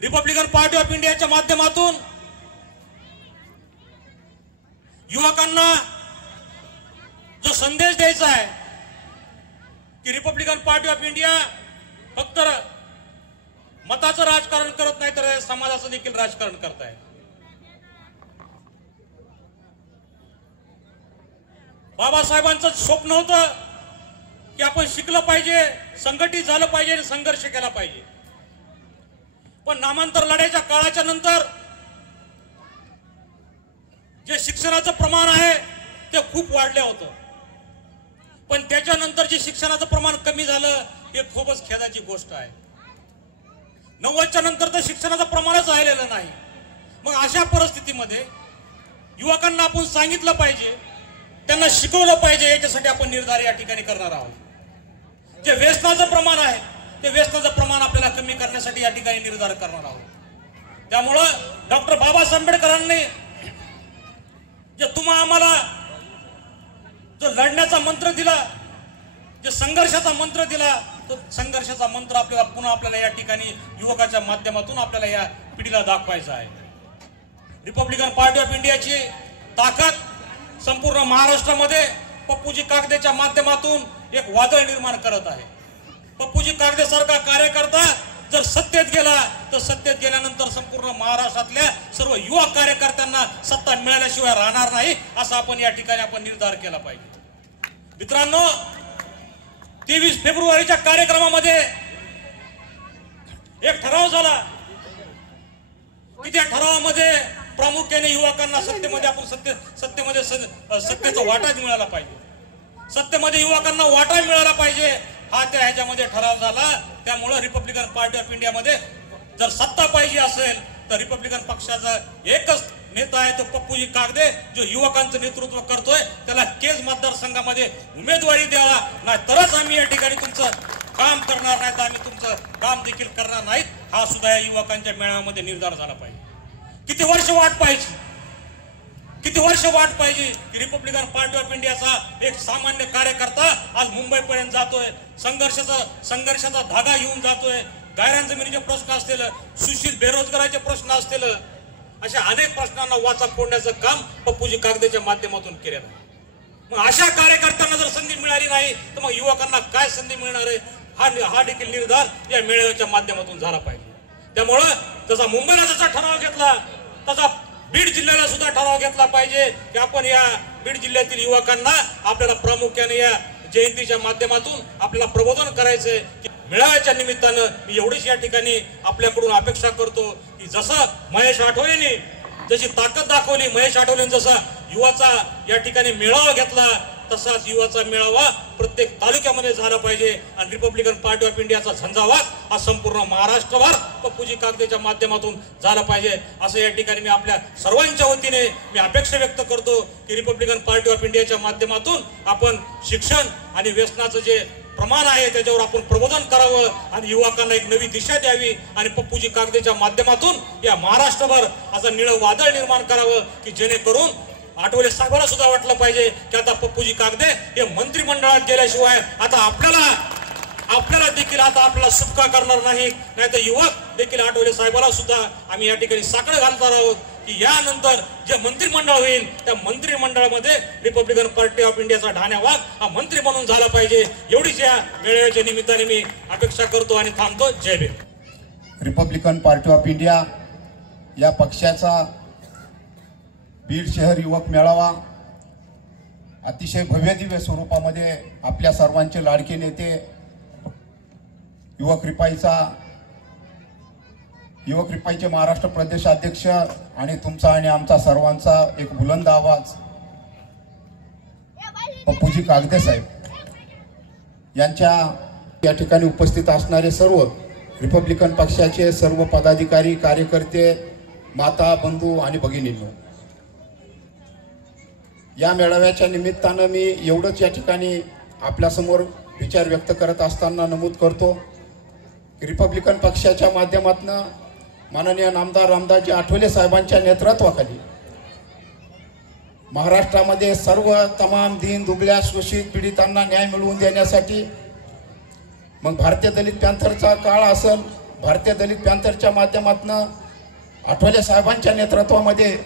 Republican Party of इंडियाच्या माध्यमातून युवकांना जो संदेश द्यायचा आहे की रिपब्लिकन पार्टी ऑफ इंडिया फक्त मताचं राजकारण करत नाही तर समाजाचं देखील राजकारण करत आहे। बाबासाहेबांचं स्वप्न होतं की आपण शिकलं पाहिजे, संघटित झालं पाहिजे, संघर्ष केला पाहिजे। पण नामांतर लढ्याच्या काळाच्या नंतर जे शिक्षणाचं प्रमाण आहे ते खूप वाढलं होतं, पण त्याच्यानंतर जे शिक्षणाचं प्रमाण कमी झालं हे खूपच खेदाची गोष्ट आहे। 90च्या नंतर तर शिक्षणाचं प्रमाणच राहिलेलं नाही। मग अशा परिस्थितीमध्ये युवकांना आपण सांगितलं पाहिजे, त्यांना शिकवलं पाहिजे, याच्यासाठी आपण निर्धार या ठिकाणी करणार आहोत। जे व्यसनाचं प्रमाण आहे ते व्यसनाचं प्रमाण आपल्याला कमी करण्यासाठी या ठिकाणी निर्धार करणार आहोत। त्यामुळं डॉक्टर बाबासाहेब आंबेडकरांनी जे तुम्हा आम्हाला जो लढण्याचा मंत्र दिला, जे संघर्षाचा मंत्र दिला, तो संघर्षाचा मंत्र आपल्याला पुन्हा आपल्याला या ठिकाणी युवकाच्या माध्यमातून आपल्याला या पिढीला दाखवायचा आहे। रिपब्लिकन पार्टी ऑफ इंडियाची ताकद संपूर्ण महाराष्ट्रामध्ये पप्पूजी कागदेच्या माध्यमातून एक वादळ निर्माण करत आहे। पप्पूजी कागदे सारखा कार्यकर्ता जर सत्तेत गेला तर सत्तेत गेल्यानंतर संपूर्ण महाराष्ट्रातल्या सर्व युवा कार्यकर्त्यांना सत्ता मिळाल्याशिवाय राहणार नाही, असा आपण या ठिकाणी आपण निर्धार केला पाहिजे। मित्रांनो, 23 फेब्रुवारीच्या कार्यक्रमामध्ये एक ठराव झाला की त्या ठरावामध्ये प्रामुख्याने युवकांना सत्तेमध्ये आपण सत्तेमध्ये सत्तेचा वाटा मिळाला पाहिजे, सत्तेमध्ये युवकांना वाटा मिळाला पाहिजे, हा त्या ह्याच्यामध्ये ठराव झाला। त्यामुळे रिपब्लिकन पार्टी ऑफ इंडियामध्ये जर सत्ता पाहिजे असेल तर रिपब्लिकन पक्षाचा एकच नेता आहे, तो पप्पूजी कागदे, जो युवकांचं नेतृत्व करतोय। त्याला केज मतदारसंघामध्ये उमेदवारी द्यावा, नाही तरच आम्ही या ठिकाणी तुमचं काम करणार नाही, तर आम्ही तुमचं काम देखील करणार नाहीत, हा सुद्धा या युवकांच्या मेळाव्यामध्ये निर्धार झाला पाहिजे। किती वर्ष वाट पाहिजे, किती वर्ष वाट पाहिजे की रिपब्लिकन पार्टी ऑफ इंडियाचा एक सामान्य कार्यकर्ता आज मुंबईपर्यंत जातोय, संघर्षाचा धागा घेऊन जातोय। गायरान जमिनीचे प्रश्न असतील, सुशील बेरोजगाराचे प्रश्न असतील, अशा अनेक प्रश्नांना वाचा फोडण्याचं काम पप्पूजी कागदेच्या माध्यमातून केलेलं आहे। मग अशा कार्यकर्त्यांना जर संधी मिळाली नाही तर मग युवकांना काय संधी मिळणार आहे, हा देखील निर्धार या मेळाव्याच्या माध्यमातून झाला पाहिजे। त्यामुळं तसा मुंबईला जसा ठराव घेतला तसा बीड जिल्ह्याला सुद्धा ठराव घेतला पाहिजे की आपण या बीड जिल्ह्यातील युवकांना आपल्याला प्रामुख्याने या जयंतीच्या माध्यमातून आपल्याला प्रबोधन करायचंय। मेळाव्याच्या निमित्तानं मी एवढीच या ठिकाणी आपल्याकडून अपेक्षा करतो की जसं महेश आठवलेंनी जशी ताकद दाखवली, महेश आठवलेंनी जसा युवाचा या ठिकाणी मेळावा घेतला, तसाच युवाचा मेळावा प्रत्येक तालुक्यामध्ये झाला पाहिजे। आणि रिपब्लिकन पार्टी ऑफ इंडियाचा झंझावात हा संपूर्ण महाराष्ट्रभर पप्पूजी कागदेच्या माध्यमातून झाला पाहिजे, असं या ठिकाणी मी आपल्या सर्वांच्या वतीने मी अपेक्षा व्यक्त करतो की रिपब्लिकन पार्टी ऑफ इंडियाच्या माध्यमातून आपण शिक्षण आणि व्यसनाचं जे प्रमाण आहे त्याच्यावर आपण प्रबोधन करावं आणि युवकांना एक नवी दिशा द्यावी आणि पप्पूजी कागदेच्या माध्यमातून या महाराष्ट्रभर असं निळं वादळ निर्माण करावं की जेणेकरून आठवले साहेबांना सुद्धा वाटलं पाहिजे की आता पप्पूजी कागदे हे मंत्रिमंडळात गेल्याशिवाय आता आपल्याला देखील आता आपल्याला सुटका करणार नाही, नाहीतर युवक देखील आठवले साहेबांना सुद्धा आम्ही या ठिकाणी साकडं घालणार आहोत की यानंतर जे मंत्रिमंडळ होईल त्या मंत्रिमंडळामध्ये रिपब्लिकन पार्टी ऑफ इंडियाचा ढाण्या वाघ हा मंत्री म्हणून झाला पाहिजे। एवढीच या मेळाव्याच्या निमित्ताने मी अपेक्षा करतो आणि थांबतो। जय Bhim. Republican Party of India या पक्षाचा बीड शहर युवक मेळावा अतिशय भव्य दिव्य स्वरूपामध्ये आपल्या सर्वांचे लाडके नेते युवक रिपाईचे महाराष्ट्र प्रदेश अध्यक्ष आणि तुमचा आणि आमचा सर्वांचा एक बुलंद आवाज पप्पूजी कागदे साहेब यांच्या या ठिकाणी उपस्थित असणारे सर्व रिपब्लिकन पक्षाचे सर्व पदाधिकारी, कार्यकर्ते, माता, बंधू आणि भगिनींनो, या मेळाव्याच्या निमित्तानं मी एवढंच या ठिकाणी आपल्यासमोर विचार व्यक्त करत असताना नमूद करतो की रिपब्लिकन पक्षाच्या माध्यमातून माननीय नामदार रामदासजी आठवले साहेबांच्या नेतृत्वाखाली महाराष्ट्रामध्ये सर्व तमाम दीन दुबळ्या शोषित पीडितांना न्याय मिळवून देण्यासाठी, मग भारतीय दलित पॅंथरचा काळ असेल, भारतीय दलित पॅंथरच्या माध्यमातून आठवले साहेबांच्या नेतृत्वामध्ये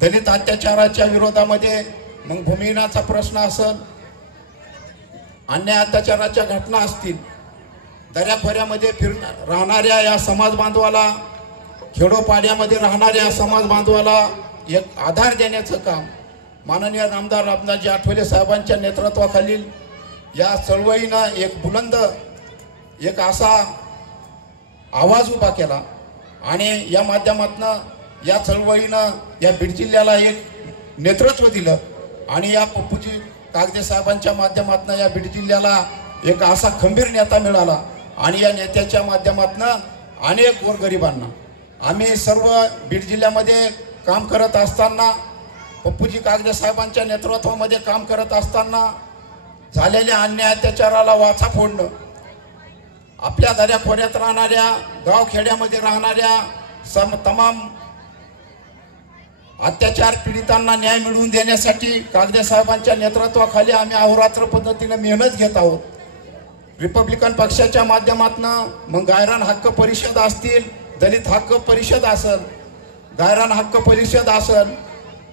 दलित अत्याचाराच्या विरोधामध्ये मग भूमिहीनाचा प्रश्न असेल, अन्याय अत्याचाराच्या घटना असतील, दऱ्याखोऱ्यामध्ये राहणाऱ्या या समाज बांधवाला, खेडोपाड्यामध्ये राहणाऱ्या समाज बांधवाला एक आधार देण्याचं काम माननीय आमदार रामदासजी आठवले साहेबांच्या नेतृत्वाखालील या चळवळीनं एक बुलंद एक असा आवाज उभा केला आणि या माध्यमातून या चळवळीनं या बीड जिल्ह्याला एक नेतृत्व दिलं आणि या पप्पूजी कागदे साहेबांच्या माध्यमातून या बीड जिल्ह्याला एक असा खंबीर नेता मिळाला आणि या नेत्याच्या माध्यमातून अनेक गोरगरिबांना आम्ही सर्व बीड जिल्ह्यामध्ये काम करत असताना, पप्पूजी कागदे साहेबांच्या नेतृत्वामध्ये काम करत असताना झालेल्या अन्याय अत्याचाराला वाचा फोडणं, आपल्या दऱ्याखोऱ्यात राहणाऱ्या गावखेड्यामध्ये राहणाऱ्या तमाम अत्याचार पीडितांना न्याय मिळवून देण्यासाठी कागदे साहेबांच्या नेतृत्वाखाली आम्ही अहोरात्र पद्धतीने मेहनत घेत आहोत. रिपब्लिकन पक्षाच्या माध्यमातून मग गायरान हक्क परिषद असतील, दलित हक्क परिषद असेल, गायरान हक्क परिषद असेल,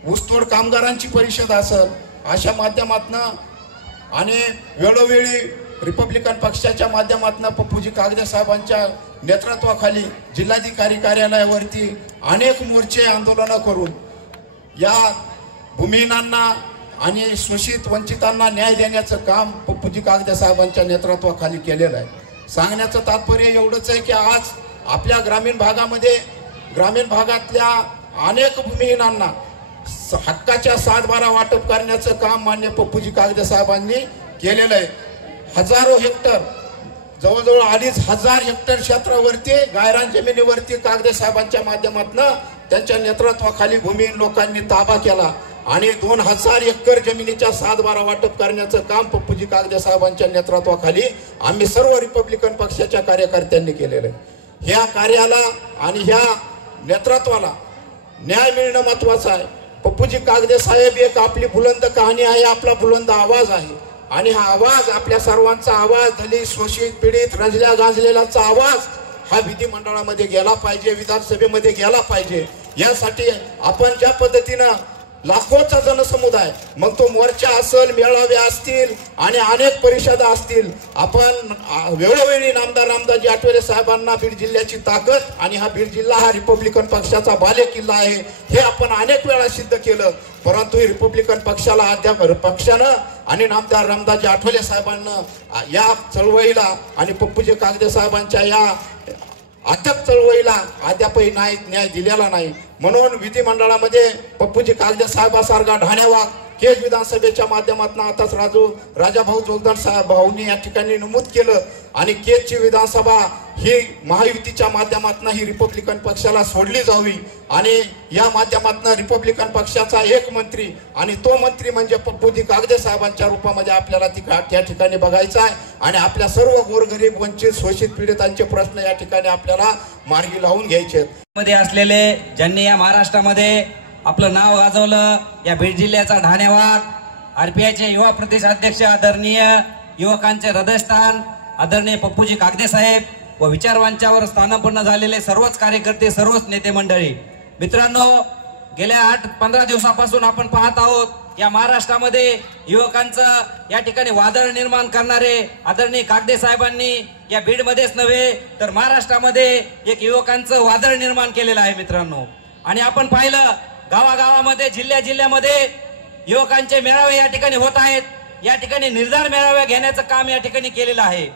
ऊसतोड कामगारांची परिषद असेल, अशा माध्यमातून आणि वेळोवेळी रिपब्लिकन पक्षाच्या माध्यमातून पप्पूजी कागदे साहेबांच्या नेतृत्वाखाली जिल्हाधिकारी कार्यालयावरती अनेक मोर्चे आंदोलनं करून या भूमिहीनांना आणि शोषित वंचितांना न्याय देण्याचं काम पप्पूजी कागदे साहेबांच्या नेतृत्वाखाली केलेलं आहे. सांगण्याचं तात्पर्य एवढंच आहे की आज आपल्या ग्रामीण भागातल्या अनेक भूमिहीनांना हक्काच्या 7/12 वाटप करण्याचं काम मान्य पप्पूजी कागदे साहेबांनी केलेलं आहे. हजारो हेक्टर, जवळजवळ 2,500 हेक्टर क्षेत्रावरती गायरान जमिनीवरती कागदे साहेबांच्या माध्यमातून त्यांच्या नेतृत्वाखाली भूमिहीन लोकांनी ताबा केला आणि 2,000 एकर जमिनीच्या 7/12 वाटप करण्याचं काम पप्पूजी कागदे साहेबांच्या नेतृत्वाखाली आम्ही सर्व रिपब्लिकन पक्षाच्या कार्यकर्त्यांनी केलेलं आहे. ह्या कार्याला आणि ह्या नेतृत्वाला न्याय मिळणं महत्वाचं आहे. पप्पूजी कागदे साहेब एक आपली बुलंद कहाणी आहे, आपला बुलंद आवाज आहे आणि हा आवाज आपल्या सर्वांचा आवाज, दलित शोषित पीडित रंजल्या गांजलेलाचा आवाज हा विधिमंडळामध्ये गेला पाहिजे, विधानसभेमध्ये गेला पाहिजे. यासाठी आपण ज्या पद्धतीनं लाखोचा जनसमुदाय, मग तो मोर्चा असेल, मेळावे असतील आणि अनेक परिषदा असतील, आपण वेळोवेळी आमदार रामदासजी आठवले साहेबांना बीड जिल्ह्याची ताकद आणि हा बीड जिल्हा हा रिपब्लिकन पक्षाचा बालेकिल्ला आहे हे आपण अनेक वेळा सिद्ध केलं. परंतु रिपब्लिकन पक्षाला पक्षानं आणि आमदार रामदासजी आठवले साहेबांना या चळवळीला आणि पप्पूजी कागदे साहेबांच्या या अथक चळवळीला अद्यापही न्याय दिलेला नाही. म्हणून विधिमंडळामध्ये पप्पूजी कागदे साहेबासारखा ढाण्यावाग केज विधानसभेच्या माध्यमातून आताच राजाभाऊ जोगदार साहेब भाऊंनी या ठिकाणी नमूद केलं आणि केजची विधानसभा ही महायुतीच्या माध्यमातून ही रिपब्लिकन पक्षाला सोडली जावी आणि या माध्यमातून रिपब्लिकन पक्षाचा एक मंत्री आणि तो मंत्री म्हणजे पप्पूजी कागदे साहेबांच्या रूपामध्ये आपल्याला त्या ठिकाणी बघायचा आहे आणि आपल्या सर्व गोरगरीब वंचित शोषित पीडितांचे प्रश्न या ठिकाणी आपल्याला मार्गी लावून घ्यायचे मध्ये असलेले ज्यांनी या महाराष्ट्रामध्ये आपलं नाव गाजवलं, या बीड जिल्ह्याचा ढाण्यावाग, आरपीआयचे युवा प्रदेशाध्यक्ष आदरणीय युवकांचे हृदयस्थान आदरणीय पप्पूजी कागदे साहेब व विचारवंचावर स्थानापन्न झालेले सर्वच कार्यकर्ते, सर्वच नेते मंडळी, मित्रांनो, गेल्या 8-15 दिवसापासून आपण पाहत आहोत या महाराष्ट्रामध्ये युवकांचं या ठिकाणी वादळ निर्माण करणारे आदरणीय कागदे साहेबांनी या बीडमध्येच नव्हे तर महाराष्ट्रामध्ये एक युवकांचं वादळ निर्माण केलेलं आहे मित्रांनो. आणि आपण पाहिलं गावागावामध्ये, जिल्ह्यामध्ये युवकांचे मेळावे या ठिकाणी होत आहेत. या ठिकाणी निर्धार मेळावे घेण्याचं काम या ठिकाणी केलेलं आहे.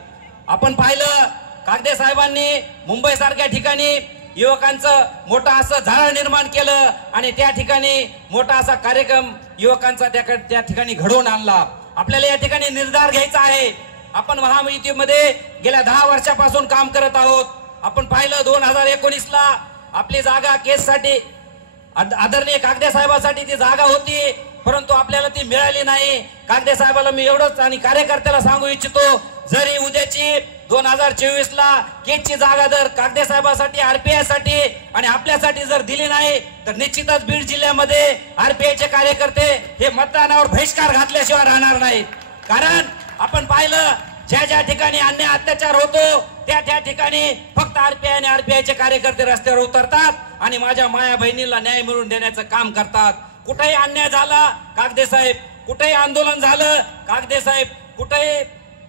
आपण पाहिलं कागदे साहेबांनी मुंबई सारख्या ठिकाणी युवकांचं मोठं असं झाड निर्माण केलं आणि त्या ठिकाणी मोठा असा कार्यक्रम युवकांचा त्या ठिकाणी घडवून आणला. आपल्याला या ठिकाणी निर्धार घ्यायचा आहे. आपण महायुतीमध्ये गेल्या 10 वर्षापासून काम करत आहोत. आपण पाहिलं 2019ला आपली जागा केससाठी आदरणीय कागदे साहेबांसाठी ती जागा होती, परंतु आपल्याला ती मिळाली नाही. कागदे साहेबाला मी एवढंच आणि कार्यकर्त्याला सांगू इच्छितो, जरी उद्याची 2024ला केजची जागा जर कागदे साहेबांसाठी, आरपीआय साठी आणि आपल्यासाठी जर दिली नाही तर निश्चितच बीड जिल्ह्यामध्ये आरपीआयचे कार्यकर्ते हे मतदानावर बहिष्कार घातल्याशिवाय राहणार नाहीत. कारण आपण पाहिलं ज्या ठिकाणी अन्याय अत्याचार होतो त्या ठिकाणी फक्त आरपीआय आणि आरपीआयचे कार्यकर्ते रस्त्यावर उतरतात आणि माझ्या माया बहिणीला न्याय मिळवून देण्याचं काम करतात. कुठेही अन्याय झाला कागदे साहेब, कुठेही आंदोलन झालं कागदे साहेब, कुठेही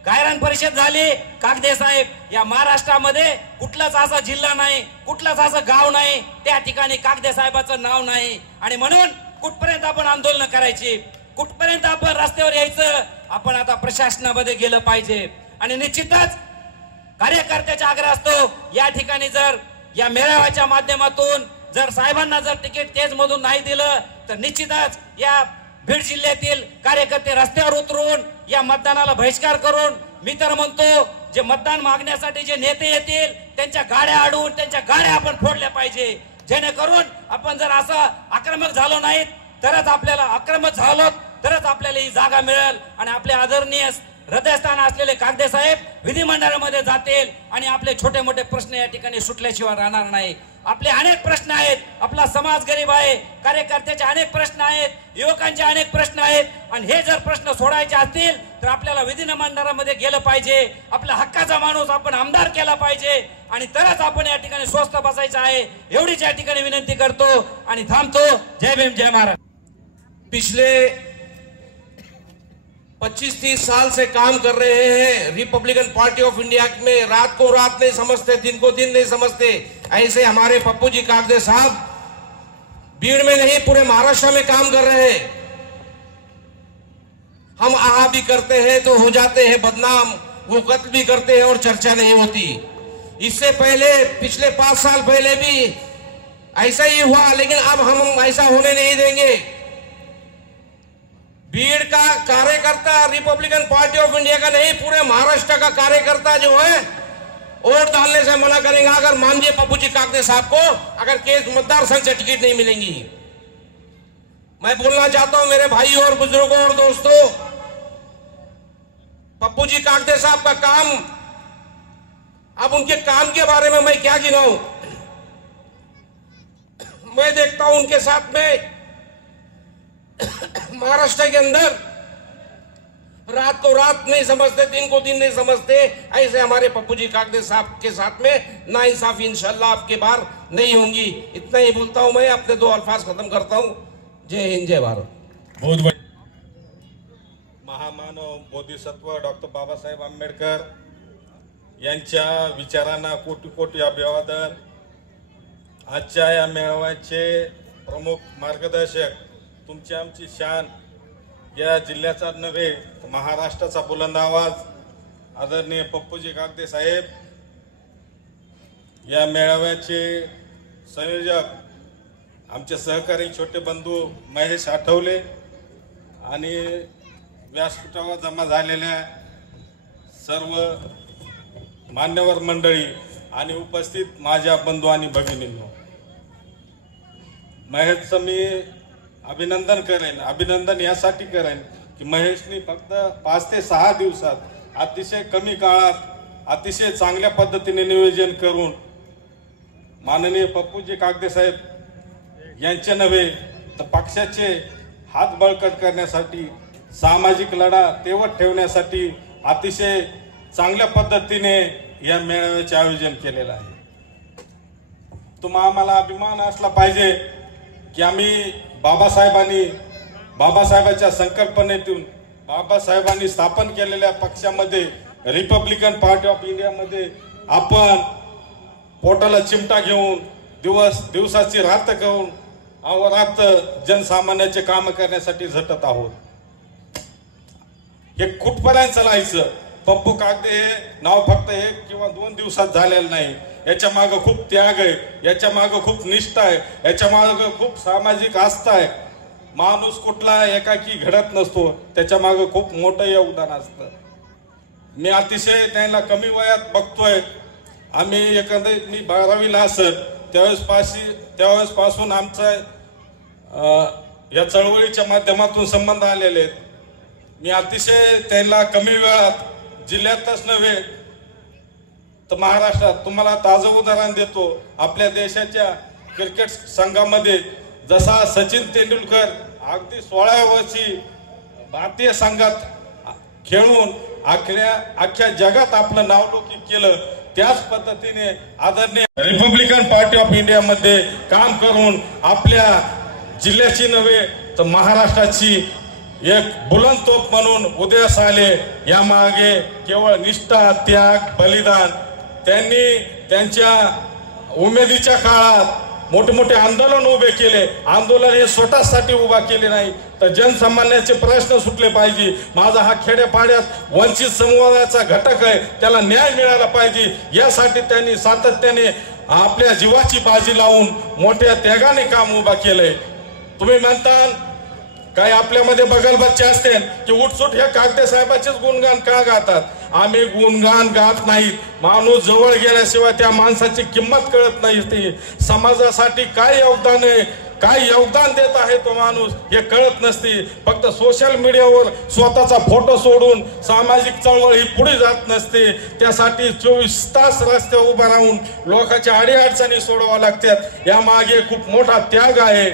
गायरान परिषद झाली कागदे साहेब, या महाराष्ट्रामध्ये कुठलाच असा जिल्हा नाही, कुठलाच असं गाव नाही त्या ठिकाणी कागदे साहेबाचं नाव नाही. आणि म्हणून कुठपर्यंत आपण आंदोलन करायची, कुठपर्यंत आपण रस्त्यावर यायचं, आपण आता प्रशासनामध्ये गेलं पाहिजे. आणि निश्चितच कार्यकर्त्याचा आग्रह असतो, या ठिकाणी जर या मेळाव्याच्या माध्यमातून जर साहेबांना जर तिकीट तेज मधून नाही दिलं तर निश्चितच या बीड जिल्ह्यातील कार्यकर्ते रस्त्यावर उतरून या मतदानाला बहिष्कार करून, मी तर म्हणतो जे मतदान मागण्यासाठी जे नेते येतील त्यांच्या गाड्या अडवून त्यांच्या गाड्या आपण फोडल्या पाहिजे, जेणेकरून आपण जर असं आक्रमक झालो नाहीत तरच आपल्याला आक्रमक झालो तरच आपल्याला ही जागा मिळेल आणि आपले आदरणीय हृदयस्थान असलेले कागदे साहेब विधिमंडळामध्ये जातील आणि आपले छोटे मोठे प्रश्न या ठिकाणी सुटल्याशिवाय राहणार नाही. आपले अनेक प्रश्न आहेत, आपला समाज गरीब आहे, कार्यकर्त्याचे अनेक प्रश्न आहेत, युवकांचे अनेक प्रश्न आहेत आणि हे जर प्रश्न सोडायचे असतील तर आपल्याला विधिमंडळामध्ये गेलं पाहिजे, आपल्या हक्काचा माणूस आपण आमदार केला पाहिजे आणि तरच आपण या ठिकाणी स्वस्थ बसायचं आहे. एवढीच या ठिकाणी विनंती करतो आणि थांबतो. जय भीम, जय महाराष्ट्र. पिछले 25-30 साल से काम कर रहे हैं रिपब्लिकन पार्टी ऑफ इंडिया में, रात को रात नहीं समझते, दिन को दिन नहीं समझते. ऐसे हमारे पप्पू जी कागदे साहब बीड़ में नहीं पूरे महाराष्ट्र में काम कर रहे हैं. हम आहा भी करते हैं तो हो जाते हैं बदनाम, वो कत्ल भी करते हैं और चर्चा नहीं होती. इससे पहले पिछले 5 साल पहले भी ऐसा ही हुआ, लेकिन अब हम ऐसा होने नहीं देंगे. बीड़ का कार्यकर्ता रिपब्लिकन पार्टी ऑफ इंडिया का नहीं, पूरे महाराष्ट्र का कार्यकर्ता जो है वोट डालने से मना करेंगे अगर माननीय पप्पू जी कागदे साहब को अगर केस मतदार संघ से टिकट नहीं मिलेंगी. मैं बोलना चाहता हूं मेरे भाई और बुजुर्गों और दोस्तों, पप्पू जी कागदे साहब का काम, अब उनके काम के बारे में मैं क्या गिनाऊं. मैं देखता हूं उनके साथ में महाराष्ट्र के अंदर रात को रात नहीं समझते, दिन को दिन नहीं समझते. ऐसे हमारे पप्पू जी कागदे साहब के साथ में नाइंसाफी इंशाल्लाह आपके बार नहीं होंगी. इतना ही बोलता हूं मैं, अपने 2 अल्फाज खत्म करता हूं. जय हिंद, जय भारत. महामानव बोधिसत्व डॉक्टर बाबासाहेब आंबेडकर यांच्या विचारांना कोटी कोटी अभिवादन. आजच्या या मेळाव्याचे प्रमुख मार्गदर्शक, तुमची आमची शान, या जिल्ह्याचा नव्हे महाराष्ट्राचा बुलंद आवाज आदरणीय पप्पूजी कागदे साहेब, या मेळाव्याचे संयोजक आमचे सहकारी छोटे बंधू महेश आठवले आणि व्यासपीठावर जमा झालेल्या सर्व मान्यवर मंडळी आणि उपस्थित माझ्या बंधू आणि भगिनींनो, महेशचं मी अभिनंदन करेन. अभिनंदन यासाठी करेन की महेशनी फक्त 5 ते 6 दिवसात अतिशय कमी काळात अतिशय चांगल्या पद्धतीने नियोजन करून माननीय पप्पूजी कागदे साहेब यांचे नव्हे तर पक्षाचे हात बळकट करण्यासाठी, सामाजिक लढा तेवत ठेवण्यासाठी अतिशय चांगल्या पद्धतीने या मेळाव्याचे आयोजन केलेलं आहे. आम्हाला अभिमान असला पाहिजे की आम्ही बाबासाहेबांच्या संकल्पनेतून बाबासाहेबांनी स्थापन केलेल्या पक्षामध्ये रिपब्लिकन पार्टी ऑफ इंडियामध्ये आपण पोटाला चिमटा घेऊन दिवसाची रात घेऊन अहोरात जनसामान्याचे काम करण्यासाठी झटत आहोत. हे कुठपर्यंत चालायचं? पप्पू कागदे हे नाव फक्त 1 किंवा 2 दिवसात झालेलं नाही. याच्या मागे खूप त्याग आहे, याच्या मागे खूप निष्ठा आहे, याच्या मागे खूप सामाजिक आस्था आहे. माणूस कुठला एकाकी घडत नसतो, त्याच्या मागे खूप मोठं योगदान असतं. मी अतिशय त्यांना कमी वयात बघतोय. आम्ही एकंदरीत मी 12वीला असत त्यावेळेस पासून आमचा या चळवळीच्या माध्यमातून संबंध आलेले आहेत. मी अतिशय त्यांना कमी वेळात जिल्ह्यातच नव्हे तर महाराष्ट्रात तुम्हाला ताजं उदाहरण देतो. आपल्या देशाच्या क्रिकेट संघामध्ये जसा सचिन तेंडुलकर अगदी 16व्या वर्षी भारतीय संघात खेळून अख्ख्या जगात आपलं नावलौकिक केलं, त्याच पद्धतीने आदरणीय रिपब्लिकन पार्टी ऑफ इंडिया मध्ये काम करून आपल्या जिल्ह्याची नव्हे तर महाराष्ट्राची एक बुलंद तोफ म्हणून उदयास आले। यामागे केवळ निष्ठा, त्याग, बलिदान, त्यांनी त्यांच्या उमेदीच्या काळात मोठे मोठे आंदोलन उभे केले। आंदोलन हे स्वतःसाठी उभा केले नाही तर जनसामान्याचे प्रश्न सुटले पाहिजे। माझा हा खेड्यापाड्यात वंचित समुदायाचा घटक आहे, त्याला न्याय मिळाला पाहिजे, यासाठी त्यांनी सातत्याने आपल्या जीवाची बाजी लावून मोठ्या त्यागाने काम उभा केलंय। तुम्ही म्हणता काही आपल्यामध्ये बगल बच्चे असते की उठसूट हे कागदे साहेबाचेच गुणगान का गातात? आम्ही गुणगान गात नाहीत, माणूस जवळ गेल्याशिवाय त्या माणसाची किंमत कळत नाही। ती समाजासाठी काय योगदान आहे, काय योगदान देत आहे तो माणूस हे कळत नसते। फक्त सोशल मीडियावर स्वतःचा फोटो सोडून सामाजिक चळवळ ही पुढे जात नसते। त्यासाठी 24 तास रस्त्यावर उभा राहून लोकांच्या अडीअडचणी सोडवाव्या लागतात। यामागे खूप मोठा त्याग आहे।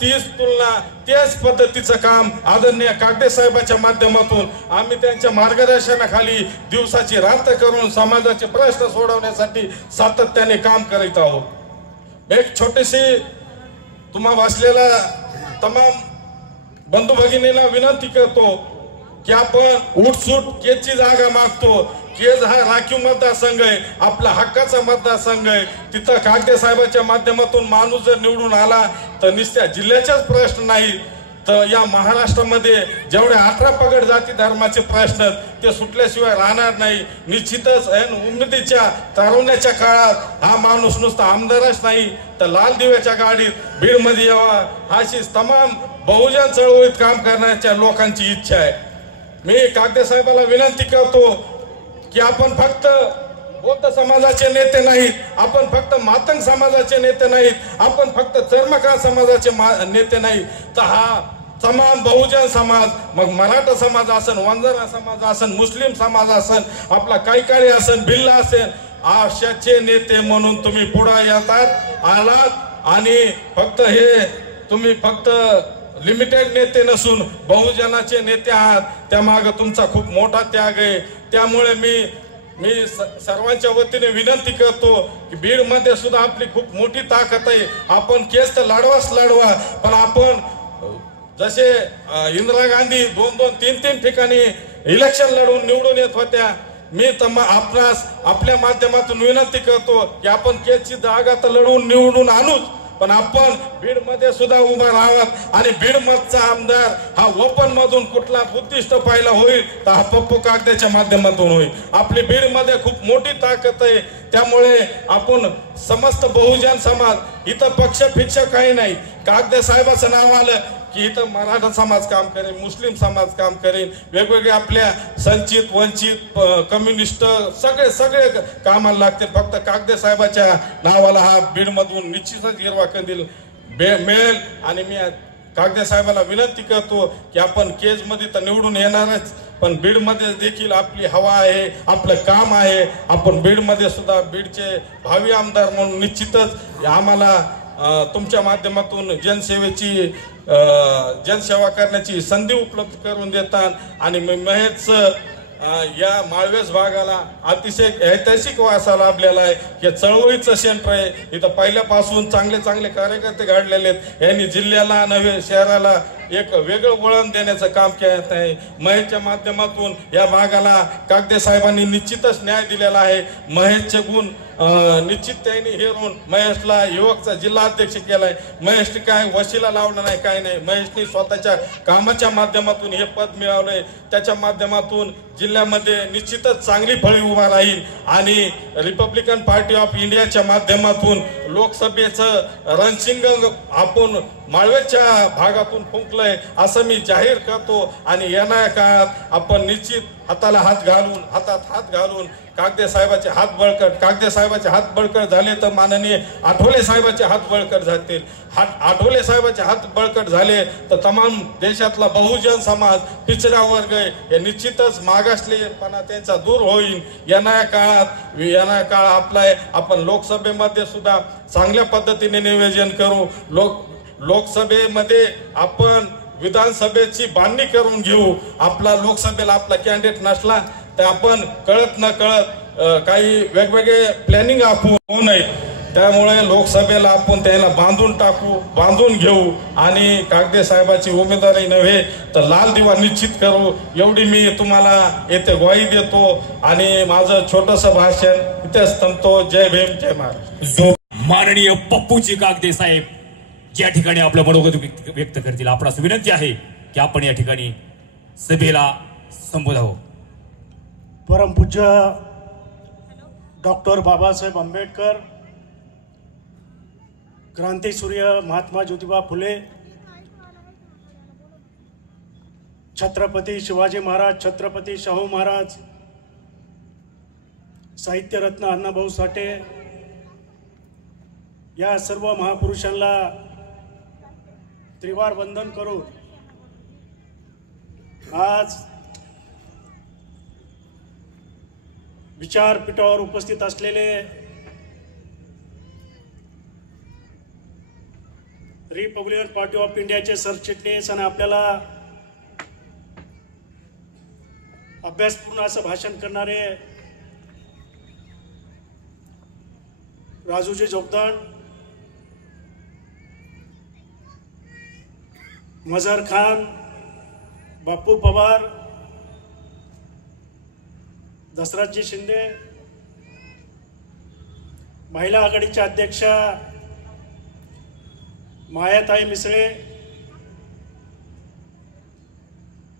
तीच तुलना, त्याच पद्धतीचं काम आदरणीय कागदे साहेबांच्या माध्यमातून आम्ही त्यांच्या मार्गदर्शनाखाली दिवसाची रात्र करून समाजाचे प्रश्न सोडवण्यासाठी सातत्याने काम करीत आहोत। एक छोटीशी तुम्हा वाचलेला तमाम बंधू भगिनीला विनंती करतो की आपण उठसूट केजची जागा मागतो। केज हा राखीव मतदारसंघ आहे, आपला हक्काचा मतदारसंघ आहे। तिथं कागदे साहेबांच्या माध्यमातून माणूस जर निवडून आला तर नुसत्या जिल्ह्याचेच प्रश्न नाही तर या महाराष्ट्रामध्ये जेवढे 18 पगड जाती धर्माचे प्रश्न ते सुटल्याशिवाय राहणार नाही। निश्चितच उमेदीच्या तारुण्याच्या काळात हा माणूस नुसता आमदारच नाही तर लाल दिव्याच्या गाडीत बीडमध्ये यावा अशी तमाम बहुजन चळवळीत काम करण्याच्या लोकांची इच्छा आहे। मी कागदे साहेबाला विनंती करतो की आपण फक्त बौद्ध समाजाचे नेते नाहीत, आपण फक्त मातंग समाजाचे नेते नाहीत, आपण फक्त चर्मकार समाजाचे नेते नाहीत तर हा तमाम बहुजन समाज, मग मराठा समाज असन, वंजारा समाज असन, मुस्लिम समाज असन, आपला कैकाळी असन, भिल्ला असेल, अशाचे नेते म्हणून तुम्ही पुढे येतात आलात आणि फक्त हे तुम्ही फक्त लिमिटेड नेते नसून बहुजनाचे नेते आहात। त्यामागे तुमचा खूप मोठा त्याग आहे। त्यामुळे मी सर्वांच्या वतीने विनंती करतो की बीड मध्ये सुद्धा आपली खूप मोठी ताकद आहे। आपण केस तर लढवा, पण आपण जसे इंदिरा गांधी 2-2, 3-3 ठिकाणी इलेक्शन लढवून निवडून येत होत्या, मी आपणास आपल्या माध्यमातून विनंती करतो की आपण केसची जागा तर लढवून निवडून आणूच, पण आपण बीड मध्ये सुद्धा उभा राहावं आणि बीड मधचा आमदार हा ओपन मधून कुठला बुद्धिस्ट पाहिला होईल तर हा पप्पू कागदेच्या माध्यमातून होईल। आपली बीड मध्ये खूप मोठी ताकद आहे। त्यामुळे आपण समस्त बहुजन समाज, इथं पक्ष फिक्ष काही नाही, कागदे साहेबाचं नाव आलं की इथं मराठा समाज काम करेल, मुस्लिम समाज काम करेल, वेगवेगळे आपल्या संचित, वंचित, कम्युनिस्ट सगळे कामाला लागतील। फक्त कागदे साहेबाच्या नावाला हा बीड मधून निश्चितच हिरवा कंदील मिळेल। आणि मी कागदे साहेबाला विनंती करतो की आपण केज मध्ये तर निवडून येणारच, पण बीड मध्ये देखील आपली हवा आहे, आपलं काम आहे। आपण बीड मध्ये सुद्धा बीडचे भावी आमदार म्हणून निश्चितच आम्हाला तुमच्या माध्यमातून जनसेवा करण्याची संधी उपलब्ध करून देतात। आणि महेश या माळवेस भागाला अतिशय ऐतिहासिक वारसा लाभलेला आहे। हे चळवळीचं सेंटर आहे, इथं पहिल्यापासून चांगले कार्यकर्ते घडलेले आहेत। यांनी जिल्ह्याला नव्हे शहराला एक वेगळं वळण देण्याचं काम केलं आहे। महेशच्या माध्यमातून या भागाला कागदे साहेबांनी निश्चितच न्याय दिलेला आहे। महेशचे गुण निश्चित त्यांनी हेरून महेशला युवकचा जिल्हा अध्यक्ष केलाय। महेशने काय वशिला लावला नाही, काय नाही, महेशने स्वतःच्या कामाच्या माध्यमातून हे पद मिळवलंय। त्याच्या माध्यमातून जिल्ह्यामध्ये निश्चितच चांगली फळी उभा राहील आणि रिपब्लिकन पार्टी ऑफ इंडियाच्या माध्यमातून लोकसभेचं रणशिंग आपण माळवेच्या भागातून फुंकलंय असं मी जाहीर करतो। आणि येणाऱ्या काळात आपण निश्चित हातात हात घालून कागदे साहेबाचे हात बळकट झाले तर माननीय आठवले साहेबाचे हात बळकट जातील। आठवले साहेबाचे हात बळकट झाले तर तमाम देशातला बहुजन समाज, पिछडा वर्ग हे निश्चितच मागासलेपणा त्यांचा दूर होईल। येणाऱ्या काळ आपला आहे। आपण लोकसभेमध्ये सुद्धा चांगल्या पद्धतीने नियोजन करू। लोकसभेमध्ये आपण विधानसभेची बांधणी करून घेऊ। आपला लोकसभेला आपला कॅन्डिडेट नसला तर आपण कळत न कळत काही वेगवेगळे प्लॅनिंग आखून होऊ नये. त्यामुळे लोकसभेला आपण त्याला बांधून घेऊ आणि कागदे साहेबाची उमेदवारी नव्हे तर लाल दिवा निश्चित करू, एवढी मी तुम्हाला येथे ग्वाही देतो आणि माझं छोटंसं भाषण इथेच थांबतो. जय भीम, जय महाराष्ट्र. माननीय पप्पूजी कागदे साहेब या ठिकाणी आपलं मनोगत व्यक्त करतील. आपणास विनंती आहे की आपण या ठिकाणी सभेला संबोधावं. परमपूज्य डॉक्टर बाबासाहेब आंबेडकर, क्रांतीसूर्य महात्मा ज्योतिबा फुले, छत्रपती शिवाजी महाराज, छत्रपती शाहू महाराज, साहित्यरत्न अण्णाभाऊ साठे या सर्व महापुरुषांना त्रिवार वंदन करून आज विचारपीठावर उपस्थित असलेले रिपब्लिकन पार्टी ऑफ इंडियाचे सरचिटणीस आणि आपल्याला अभ्यासपूर्ण असं भाषण करणारे राजूजी जोगदंड, मजहर खान, बापू पवार, दसराजी शिंदे, महिला आघाडीच्या अध्यक्षा मायाताई मिसळे,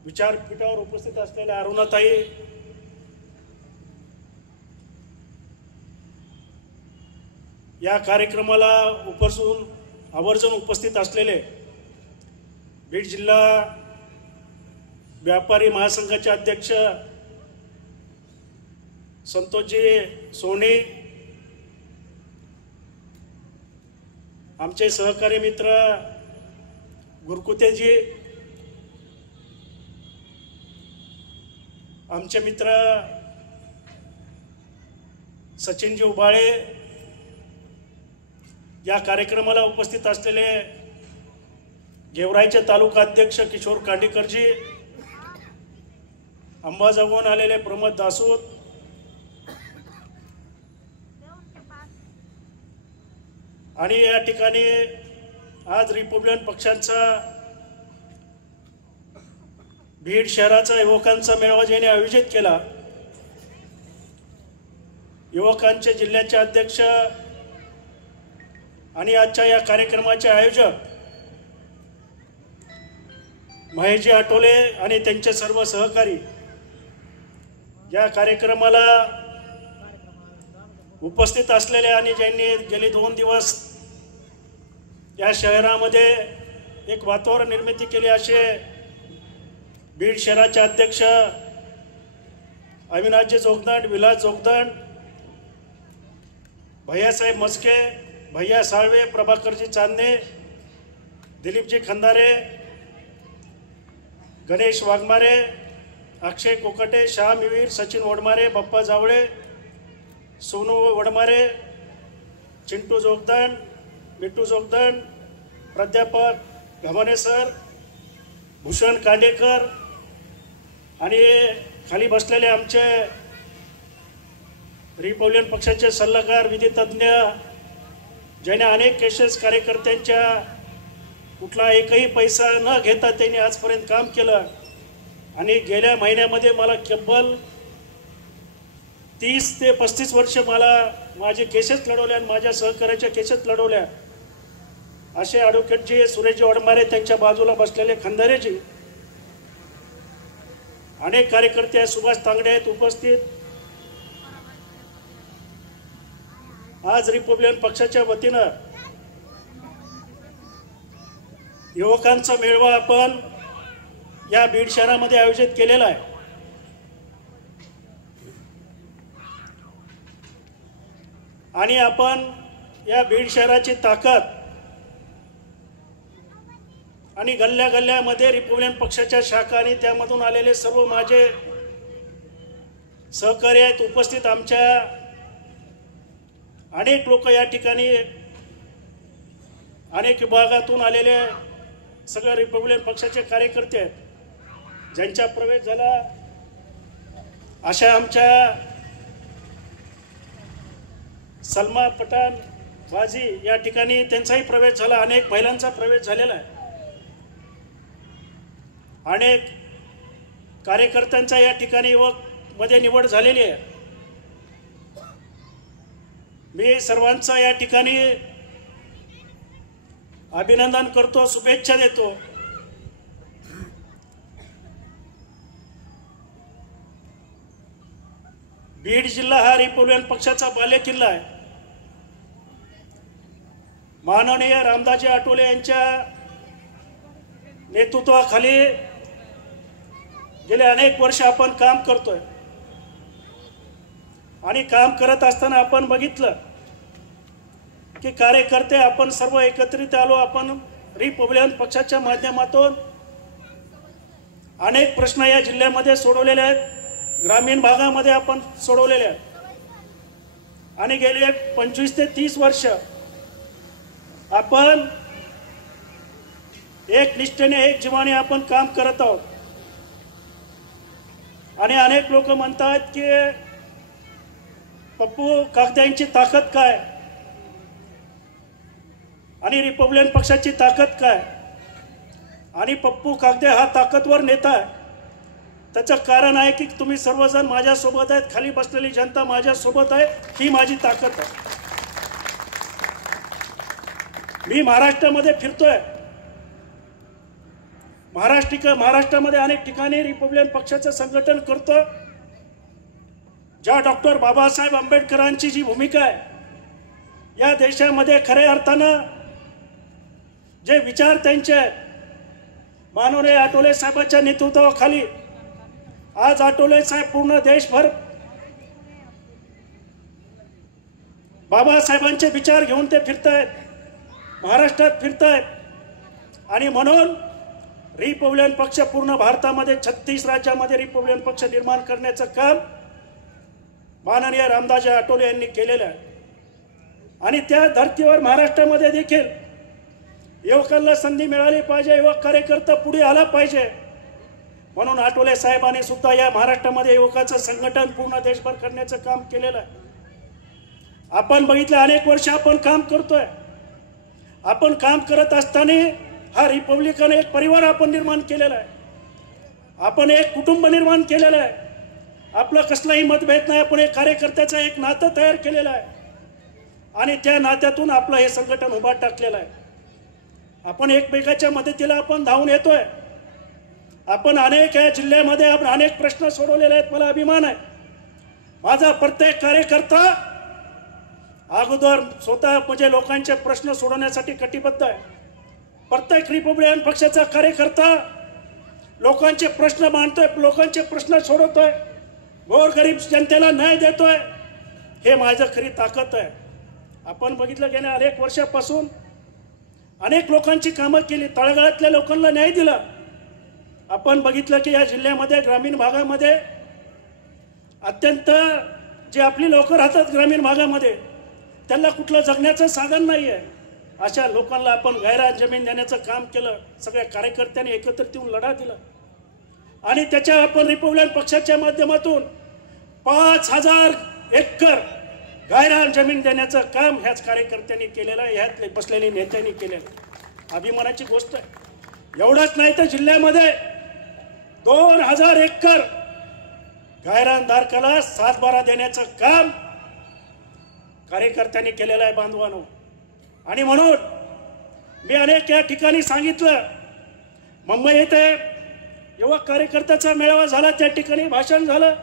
विचारपीठावर उपस्थित असलेल्या अरुणाताई, या कार्यक्रमाला आवर्जून उपस्थित असलेले बीड जिल्हा व्यापारी महासंघाचे अध्यक्ष संतोषजी सोनी, आमचे सहकारी मित्र गुरकुतेजी, आमचे मित्र सचिनजी उबाळे, या कार्यक्रमाला उपस्थित असलेले गेवराईचे तालुका अध्यक्ष किशोर कांडीकरजी, अंबाजोगाईहून आलेले प्रमोद दासूद, आणि या ठिकाणी आज रिपब्लिकन पक्षाचा बीड शहराचा युवकांचा मेळावा ज्याने आयोजित केला, युवकांचे जिल्ह्याचे अध्यक्ष आणि आजच्या या कार्यक्रमाचे आयोजक महेशजी आठवले आणि त्यांचे सर्व सहकारी, या कार्यक्रमाला उपस्थित असलेले आणि ज्यांनी गेले 2 दिवस या शहरामध्ये एक वातावरण निर्मिती केली असे बीड शहराचे अध्यक्ष अविनाशजी जोगदंड, विलास जोगदंड, भैयासाहेब मस्के, भैया साळवे, प्रभाकरजी चांदणे, दिलीपजी खंदारे, गणेश वाघमारे, अक्षय कोकटे, श्याम मिवीर, सचिन वडमारे, बाप्पा जावळे, सोनू वडमारे, चिंटू जोगदंड, बिट्टू जोगदंड, प्राध्यापक घमाने सर, भूषण कांडेकर आणि खाली बसलेले आमचे रिपब्लिकन पक्षाचे सल्लागार, विधितज्ञ, ज्याने अनेक केसेस कार्यकर्त्यांच्या कुठला एकही पैसा न घेता त्यांनी आजपर्यंत काम केलं आणि गेल्या महिन्यामध्ये मला केवळ 30 ते 35 वर्ष मला माझे केसेस लढवल्या आणि माझ्या सहकार्याच्या केसेस लढवल्या असे ॲडव्होकेटजी सुरेशजी वडमारे, त्यांच्या बाजूला बसलेले खंदारेजी, अनेक कार्यकर्ते, सुभाष तांगडे आहेत उपस्थित. आज रिपब्लिकन पक्षाच्या वतीनं युवकांचा मेळावा आपण या बीड शहरामध्ये आयोजित केलेला आहे. आणि आपण या बीड शहराची ताकद आणि गल्ल्या गल्ल्यामध्ये रिपब्लिकन पक्षाच्या शाखा आणि त्यामधून आलेले सर्व माझे सहकारी आहेत उपस्थित. आमच्या अनेक लोक या ठिकाणी अनेक विभागातून आलेले सगळे रिपब्लिकन पक्षाचे कार्यकर्ते आहेत ज्यांचा प्रवेश झाला. अशा आमच्या सलमा पठाण बाजी या ठिकाणी त्यांचाही प्रवेश झाला. अनेक महिलांचा प्रवेश झालेला आहे. अनेक कार्यकर्त्यांचा या ठिकाणी युवक मध्ये निवड झालेली आहे. मी सर्वांचा या ठिकाणी अभिनंदन करतो, शुभेच्छा देतो. बीड जिल्हा हा रिपब्लिकन पक्षाचा बालेकिल्ला आहे. माननीय रामदासजी आठवले यांच्या नेतृत्वाखाली गेले अनेक वर्ष आपण काम करतोय आणि काम करत असताना आपण बघितलं की कार्यकर्ते आपण सर्व एकत्रित आलो. आपण रिपब्लिकन पक्षाच्या माध्यमातून अनेक प्रश्न या जिल्ह्यामध्ये सोडवलेले आहेत, ग्रामीण भागामध्ये आपण सोडवलेले आहेत आणि गेले 25 ते 30 वर्ष आपण एक निष्ठेने एक जीवाने आपण काम करत आहोत. आणि अनेक लोक म्हणतात की पप्पू कागद्यांची ताकद काय आणि रिपब्लिकन पक्षाची ताकद काय आणि पप्पू कागदे हा ताकदवर नेता आहे. त्याचं कारण आहे की तुम्ही सर्वजण माझ्यासोबत आहेत, खाली बसलेली जनता माझ्यासोबत आहे, ही माझी ताकद आहे. मी महाराष्ट्रामध्ये फिरतोय. महाराष्ट्रामध्ये अनेक ठिकाणी रिपब्लिकन पक्षाचं संघटन करतो. ज्या डॉक्टर बाबासाहेब आंबेडकरांची जी भूमिका आहे या देशामध्ये खऱ्या अर्थानं जे विचार त्यांचे माननीय आठवले साहेबांच्या नेतृत्वाखाली आज आठवले साहेब पूर्ण देशभर बाबासाहेबांचे विचार घेऊन ते फिरतायत, महाराष्ट्रात फिरतायत. आणि म्हणून रिपब्लिकन पक्ष पूर्ण भारतामध्ये 36 राज्यामध्ये रिपब्लिकन पक्ष निर्माण करण्याचं काम माननीय रामदासजी आठवले यांनी केलेलं आहे. आणि त्या धर्तीवर महाराष्ट्रामध्ये देखील युवकांना संधी मिळाली पाहिजे, युवक कार्यकर्ता पुढे आला पाहिजे. म्हणून आठवले साहेबांनी सुद्धा या महाराष्ट्रामध्ये युवकाचं संघटन पूर्ण देशभर करण्याचं काम केलेलं आहे. आपण बघितलं अनेक वर्ष आपण काम करतोय. आपण काम करत असताना हा रिपब्लिकन एक परिवार आपण निर्माण केलेला आहे, आपण एक कुटुंब निर्माण केलेलं आहे. आपलं कसलाही मतभेद नाही, आपण एक कार्यकर्त्याचं एक नातं तयार केलेलं आहे आणि त्या नात्यातून आपलं हे संघटन उभा टाकलेलं आहे. आपण एकमेकाच्या मदतीला आपण धावून येतोय. आपण अनेक या जिल्ह्यामध्ये आपण अनेक प्रश्न सोडवलेले आहेत. मला अभिमान आहे. माझा प्रत्येक कार्यकर्ता अगोदर स्वतः म्हणजे लोकांचे प्रश्न सोडवण्यासाठी कटिबद्ध आहे. प्रत्येक रिपब्लिकन पक्षाचा कार्यकर्ता लोकांचे प्रश्न मांडतोय, लोकांचे प्रश्न सोडवतोय, गोरगरीब जनतेला न्याय देतोय. हे माझं खरी ताकद आहे. आपण बघितलं गेल्या अनेक वर्षापासून अनेक लोकांची कामं केली, तळागाळातल्या लोकांना न्याय दिला. आपण बघितलं की या जिल्ह्यामध्ये ग्रामीण भागामध्ये अत्यंत जे आपली लोक राहतात ग्रामीण भागामध्ये त्यांना कुठलं जगण्याचं साधन नाही आहे. अशा लोकांना आपण गैरान जमीन देण्याचं काम केलं. सगळ्या कार्यकर्त्यांनी एकत्रित येऊन लढा दिला आणि त्याच्या आपण रिपब्लिकन पक्षाच्या माध्यमातून 5000 एकर गैरान जमीन देण्याचं काम ह्याच कार्यकर्त्यांनी केलेलं आहे, ह्यात बसलेल्या नेत्यांनी केलेलं आहे. अभिमानाची गोष्ट आहे. एवढंच नाही तर जिल्ह्यामध्ये 2000 एकर गायरानधारकाला 7/12 देण्याचं काम कार्यकर्त्यांनी केलेलं आहे बांधवांनो. आणि म्हणून मी अनेक या ठिकाणी सांगितलं, मुंबई येथे युवक कार्यकर्त्याचा मेळावा झाला, त्या ठिकाणी भाषण झालं.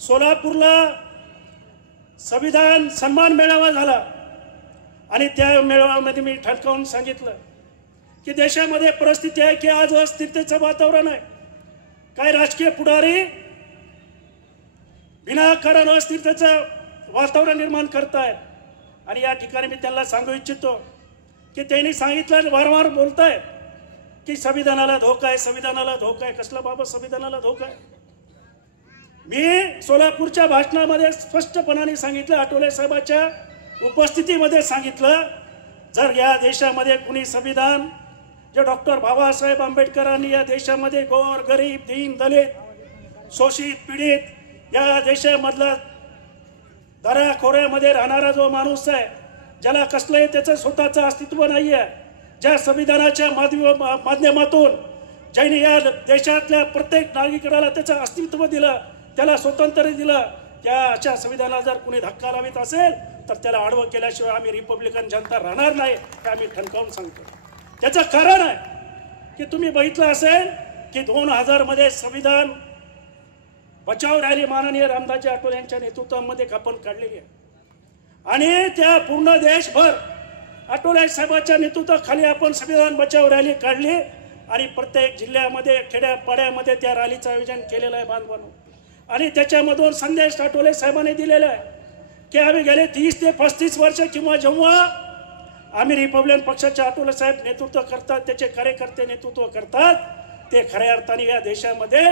सोलापूरला संविधान सन्मान मेळावा झाला आणि त्या मेळाव्यामध्ये मी ठणकावून सांगितलं की देशामध्ये परिस्थिती आहे की आज अस्थिरतेचं वातावरण आहे. काही राजकीय पुढारी विनाकारण अस्थिरतेचं वातावरण निर्माण करतायत. आणि या ठिकाणी मी त्यांना सांगू इच्छितो की त्यांनी सांगितलं, वारंवार बोलतायत की संविधानाला धोका आहे, संविधानाला धोका आहे. कसला बाबा संविधानाला धोका आहे? मी सोलापूरच्या भाषणामध्ये स्पष्टपणाने सांगितलं, आठवले साहेबांच्या उपस्थितीमध्ये सांगितलं, जर या देशामध्ये कुणी संविधान जे डॉक्टर बाबासाहेब आंबेडकरांनी या देशामध्ये गोर गरीब दीन दलित शोषित पीडित या देशामधला दऱ्याखोऱ्यामध्ये राहणारा जो माणूस आहे, ज्याला कसलंही त्याचं स्वतःचं अस्तित्व नाही आहे, ज्या संविधानाच्या माध्यमातून ज्यांनी या देशातल्या प्रत्येक नागरिकाला त्याचं अस्तित्व दिलं, त्याला स्वातंत्र्य दिलं, त्या अशा संविधानाला जर कोणी धक्का लावित असेल तर त्याला आडवं केल्याशिवाय आम्ही रिपब्लिकन जनता राहणार नाही, हे आम्ही ठणकावून सांगतो. त्याचं कारण आहे की तुम्ही बघितलं असेल की 2000 मध्ये संविधान बचाव रॅली माननीय रामदासजी आठवले यांच्या नेतृत्वामध्ये आपण काढलेली आहे आणि त्या पूर्ण देशभर आठवले साहेबांच्या नेतृत्वाखाली आपण संविधान बचाव रॅली काढली आणि प्रत्येक जिल्ह्यामध्ये खेड्यापाड्यामध्ये त्या रॅलीचं आयोजन केलेलं आहे बांधवांनो. आणि त्याच्यामधून संदेश आठवले साहेबांनी दिलेला आहे की आम्ही गेले 30 ते 35 वर्ष किंवा जेव्हा आम्ही रिपब्लिकन पक्षाचे आठवले साहेब नेतृत्व करतात, त्याचे कार्यकर्ते नेतृत्व करतात, ते खऱ्या अर्थाने या देशामध्ये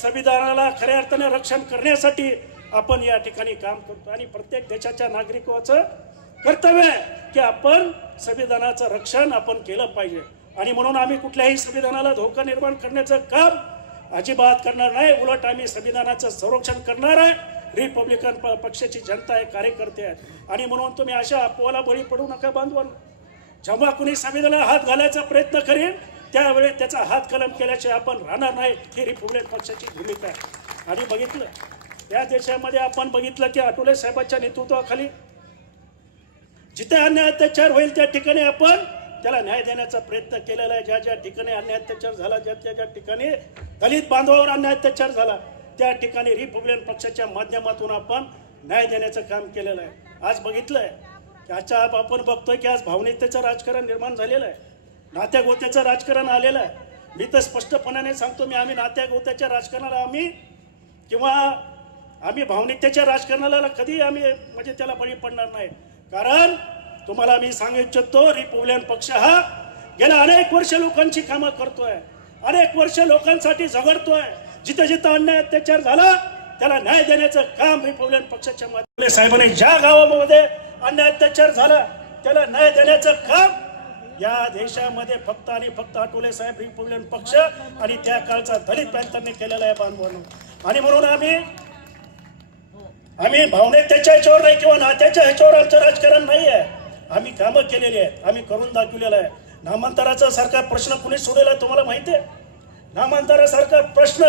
संविधानाला खऱ्या अर्थाने रक्षण करण्यासाठी आपण या ठिकाणी काम करतो आणि प्रत्येक देशाच्या नागरिकाचं कर्तव्य आहे की आपण संविधानाचं रक्षण आपण केलं पाहिजे. आणि म्हणून आम्ही कुठल्याही संविधानाला धोका निर्माण करण्याचं काम अजिबात करणार नाही, उलट आम्ही संविधानाचं संरक्षण करणार आहे. रिपब्लिकन पक्षाची जनता आहे, कार्यकर्ते आहेत आणि म्हणून तुम्ही अशा अफवाला बळी पडू नका बांधवांनो. जेव्हा कुणी संविधानाला हात घालायचा प्रयत्न करेल त्यावेळी त्याचा हात कलम केल्याशिवाय आपण राहणार नाही, ही रिपब्लिकन पक्षाची भूमिका आहे. आणि बघितलं या देशामध्ये आपण बघितलं की आठवले साहेबांच्या नेतृत्वाखाली जिथे अन्याय अत्याचार होईल त्या ठिकाणी आपण त्याला न्याय देण्याचा प्रयत्न केलेला आहे. ज्या ज्या ठिकाणी अन्याय अत्याचार झाला, ज्या ज्या ठिकाणी दलित बांधवांवर अन्याय अत्याचार झाला त्या ठिकाणी रिपब्लिकन पक्षाच्या माध्यमातून आपण न्याय देण्याचं काम केलेलं आहे. आज बघितलंय त्याच्या आपण बघतोय की आज भावनिकतेचं राजकारण निर्माण झालेलं आहे, नात्या गोत्याचं राजकारण आलेलं आहे. मी तर स्पष्टपणाने सांगतो, आम्ही नात्या गोत्याच्या राजकारणाला आम्ही भावनिकतेच्या राजकारणाला कधी आम्ही म्हणजे त्याला बळी पडणार नाही. कारण तुम्हाला मी सांगू इच्छितो, रिपब्लिकन पक्ष हा गेल्या अनेक वर्ष लोकांची कामं करतोय, अनेक वर्ष लोकांसाठी झगडतोय. जिथे जिथे अन्याय अत्याचार झाला त्याला न्याय देण्याचं काम रिपब्लिकन पक्षाच्या माध्यमातून साहेबांनी ज्या गावामध्ये अन्याय अत्याचार झाला त्याला न्याय देण्याचं काम या देशामध्ये फक्त आणि फक्त आठवले साहेब, रिपब्लिकन पक्ष आणि त्या काळचा दलित पॅंथरने केलेला आहे बांधवांनो. आणि म्हणून आम्ही भावनिकतेच्या ह्याच्यावर नाही किंवा नात्याच्या ह्याच्यावर आमचं राजकारण नाही आहे. आम्ही कामं केलेली आहेत, आम्ही करून दाखवलेलं आहे. नामांतराचा सारखा प्रश्न कुणी सोडवला तुम्हाला माहिती आहे? नामांतरासारखा प्रश्न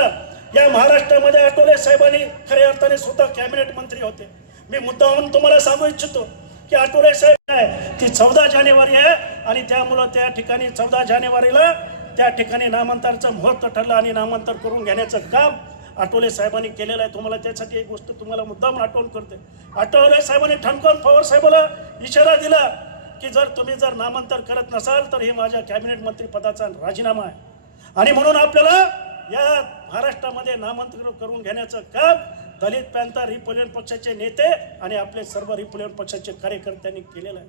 या महाराष्ट्रामध्ये आठवले साहेबांनी खऱ्या अर्थाने स्वतः कॅबिनेट मंत्री होते. मी मुद्दाहून तुम्हाला सांगू इच्छितो की आठवले साहेब आहे ती 14 जानेवारी आहे आणि त्यामुळं त्या ठिकाणी 14 जानेवारीला त्या ठिकाणी नामांतराचं मुहूर्त ठरलं आणि नामांतर करून घेण्याचं काम आठवले साहेबांनी केलेलं आहे. तुम्हाला त्यासाठी एक गोष्ट तुम्हाला मुद्दाम आठवण करते. आठवले साहेबांनी ठणकावून पवार साहेबाला इशारा दिला की जर नामांतर करत नसाल तर हे माझ्या कॅबिनेट मंत्री पदाचा राजीनामा आहे. आणि म्हणून आपल्याला या महाराष्ट्रामध्ये नामांतर करून घेण्याचं काम दलित पॅंथर रिपब्लिकन पक्षाचे नेते आणि आपले सर्व रिपब्लिकन पक्षाचे कार्यकर्त्यांनी केलेलं आहे.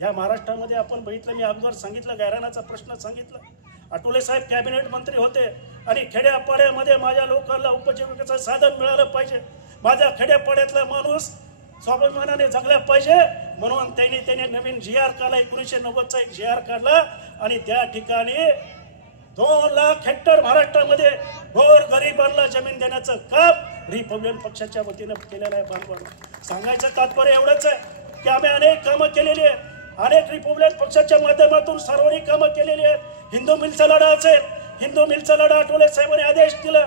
या महाराष्ट्रामध्ये आपण बघितलं, मी अगोदर सांगितलं, गायरानाचा प्रश्न सांगितला. आठवले साहेब कॅबिनेट मंत्री होते आणि खेड्यापाड्यामध्ये माझ्या लोकांना उपजीविकेचं साधन मिळालं पाहिजे, माझ्या खेड्यापाड्यातला माणूस स्वाभिमानाने जगला पाहिजे म्हणून त्याने नवीन GR काढला, 1990चा एक GR काढला आणि त्या ठिकाणी 2 लाख हेक्टर महाराष्ट्रामध्ये गोर गरिबांना जमीन देण्याचं काम रिपब्लिकन पक्षाच्या वतीनं केलेलं आहे बांधवांनो. सांगायचं तात्पर्य एवढंच आहे की आम्ही अनेक कामं केलेली आहेत, अनेक रिपब्लिकन पक्षाच्या माध्यमातून सार्वजनिक कामं केलेली आहेत. हिंदू मिलचा लढा असेल, हिंदू मिलचा लढा आठवले साहेबांनी आदेश दिला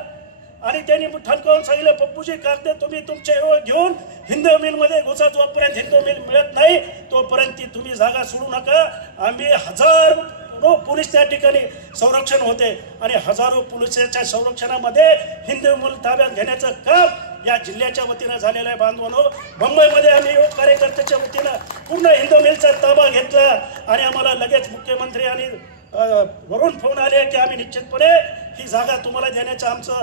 आणि त्यांनी ठणकावून सांगितलं, पप्पूजी कागदे तुम्ही तुमचे घेऊन हिंदू मिलमध्ये घुसा, जोपर्यंत हिंदू मिल मिळत नाही तोपर्यंत ती तुम्ही जागा सोडू नका. आम्ही हजारो पोलीस त्या ठिकाणी संरक्षण होते आणि हजारो पोलिसांच्या संरक्षणामध्ये हिंदू मिल ताब्यात घेण्याचं काम या जिल्ह्याच्या वतीनं झालेलं आहे बांधवांनो. मुंबईमध्ये आम्ही युवक कार्यकर्त्याच्या वतीनं पूर्ण हिंदू मिलचा ताबा घेतला आणि आम्हाला लगेच मुख्यमंत्री आणि वरून फोन आले की आम्ही निश्चितपणे ही जागा तुम्हाला देण्याचं आमचं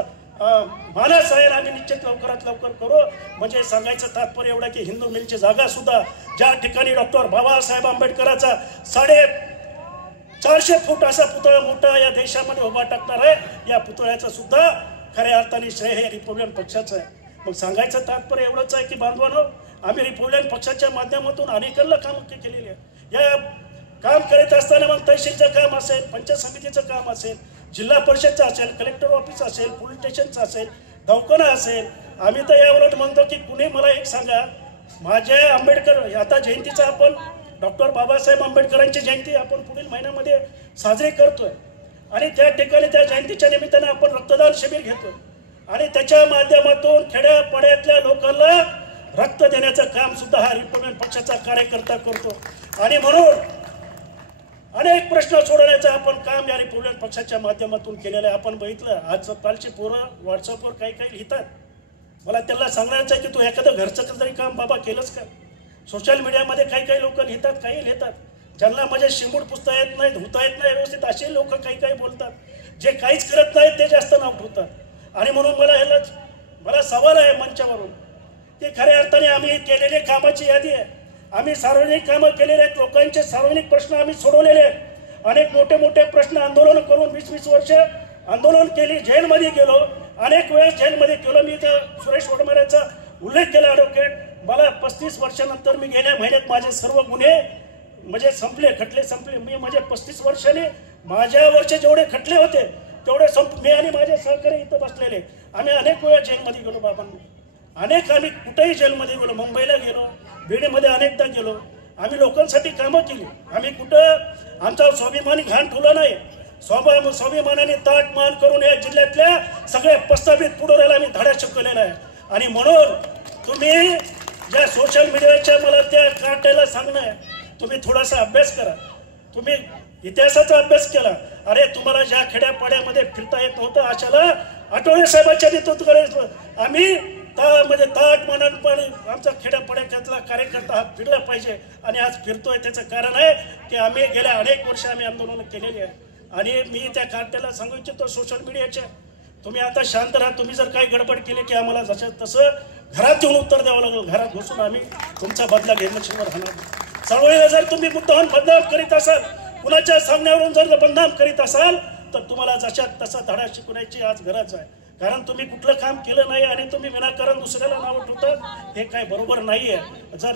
मानस आहे, आम्ही निश्चित लवकरात लवकर करू. म्हणजे सांगायचं तात्पर्य एवढं की हिंदू मिलची जागा सुद्धा ज्या ठिकाणी डॉक्टर बाबासाहेब आंबेडकरांचा 450 फूट असा पुतळा मोठा या देशामध्ये उभा टाकणार आहे, या पुतळ्याचं सुद्धा खऱ्या अर्थाने श्रेय हे रिपब्लिकन पक्षाचं आहे. मग सांगायचं तात्पर्य एवढंच आहे की बांधवांनो, आम्ही रिपब्लिकन पक्षाच्या माध्यमातून अनेकांना कामं केलेली आहे. या काम करत असताना मग तहसीलचं काम असेल, पंचायत समितीचं काम असेल, जिल्हा परिषदचं असेल, कलेक्टर ऑफिस असेल, पोलीस स्टेशनचं असेल, दवाखाना असेल, आम्ही तर याउलट म्हणतो की कुणी मला एक सांगा माझे आंबेडकर आता जयंतीचा आपण डॉक्टर बाबासाहेब आंबेडकरांची जयंती आपण पुढील महिन्यामध्ये साजरी करतोय आणि त्या ठिकाणी त्या जयंतीच्या निमित्ताने आपण रक्तदान शिबिर घेतोय आणि त्याच्या माध्यमातून खेड्यापाड्यातल्या लोकांना रक्त देण्याचं काम सुद्धा हा रिपब्लिकन पक्षाचा कार्यकर्ता करतो आणि म्हणून अनेक प्रश्न सोडवण्याचं आपण काम या रिपब्लिकन पक्षाच्या माध्यमातून केलेलं आहे. आपण बघितलं आज कालची पोरं व्हॉट्सअपवर काही लिहितात. मला त्यांना सांगायचं आहे की तू एखादं घरचं तरी काम बाबा केलंच का. सोशल मीडियामध्ये काही लोक लिहितात, काही लिहितात ज्यांना म्हणजे शिंबूड पुसता येत नाही, धुता येत नाही व्यवस्थित, असे लोक काही बोलतात. जे काहीच करत नाहीत ते जास्त नाव ठेवतात. आणि म्हणून मला सवाल आहे मंचावरून की खऱ्या अर्थाने आम्ही केलेले कामाची यादी आहे. आम्ही सार्वजनिक कामं केलेले आहेत, लोकांचे सार्वजनिक प्रश्न आम्ही सोडवलेले आहेत. अनेक मोठे प्रश्न आंदोलन करून 20 वर्ष आंदोलन केली, जेलमध्ये गेलो, अनेक वेळेस जेलमध्ये गेलो. मी तर सुरेश वडमाऱ्याचा उल्लेख केला ॲडव्होकेट. मला 35 वर्षानंतर मी गेल्या महिन्यात माझे सर्व गुन्हे म्हणजे संपले, खटले संपले. मी म्हणजे 35 वर्षांनी माझ्यावरचे जेवढे खटले होते तेवढे मी आणि माझे सहकारी इथं बसलेले. आम्ही अनेक वेळा जेलमध्ये गेलो बाबांनी, आम्ही कुठेही जेलमध्ये गेलो, मुंबईला गेलो, बीडमध्ये अनेकदा गेलो. आम्ही लोकांसाठी कामं केली. आम्ही कुठं आमचा स्वाभिमानी घाण ठेवला नाही. स्वाभिमानाने ताट मान करून या जिल्ह्यातल्या सगळ्या प्रस्तावित पुढाऱ्याला आम्ही धाडा शिकवलेला आहे. आणि म्हणून तुम्ही ज्या सोशल मीडियाच्या मला त्या काटायला सांगणं आहे, तुम्ही थोडासा अभ्यास करा. तुम्ही इतिहासाचा अभ्यास केला. अरे तुम्हाला ज्या खेड्यापाड्यामध्ये फिरता येत नव्हतं अशाला आठवले साहेबांच्या नेतृत्वात आम्ही म्हणजे ताट मानाने आमचा खेड्यापाड्यातला कार्यकर्ता हा फिरला पाहिजे. आणि आज फिरतोय त्याचं कारण आहे की आम्ही गेल्या अनेक वर्ष आम्ही आंदोलन केलेली आहे. आणि मी त्या कार्ट्याला सांगू इच्छितो सोशल मीडियाच्या, तुम्ही आता शांत राहा. तुम्ही जर काही गडबड केली की आम्हाला जसं तसं घरात येऊन उत्तर द्यावं लागलं. घरात घुसून आम्ही तुमचा बदला घेण्याशिवाय राहणार. चळवळीला जर तुम्ही मुद्दाम बदनाम करीत असाल, कुणाच्या सांगण्यावरून जर बदनाम करीत असाल तर तुम्हाला जशात तसा धडा शिकवण्याची आज गरज आहे. कारण तुम्ही कुठलं काम केलं नाही आणि तुम्ही विनाकारण दुसऱ्याला नाव ठेवता, हे काय बरोबर नाही आहे. जर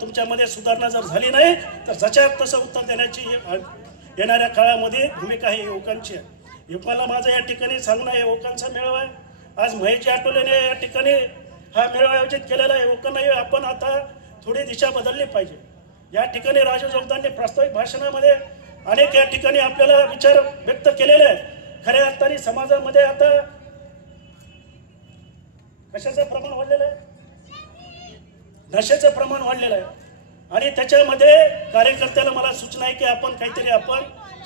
तुमच्यामध्ये सुधारणा जर झाली नाही तर जशात तसं उत्तर देण्याची येणाऱ्या काळामध्ये भूमिका ही युवकांची आहे. युवकांना माझं या ठिकाणी सांगणं आहे, युवकांचा मेळावा आहे. आज महेशजी आठवलेने या ठिकाणी हा मेळावा आयोजित केलेला आहे. युवकांना आपण आता थोडी दिशा बदलली पाहिजे. या ठिकाणी राजू जगदानने प्रास्ताविक भाषणामध्ये अनेक या ठिकाणी आपल्याला विचार व्यक्त केलेले आहेत. खऱ्या अर्थाने समाजामध्ये आता कशाचं प्रमाण वाढलेलं आहे, नशेचं प्रमाण वाढलेलं आहे. आणि त्याच्यामध्ये कार्यकर्त्याला मला सूचना आहे की आपण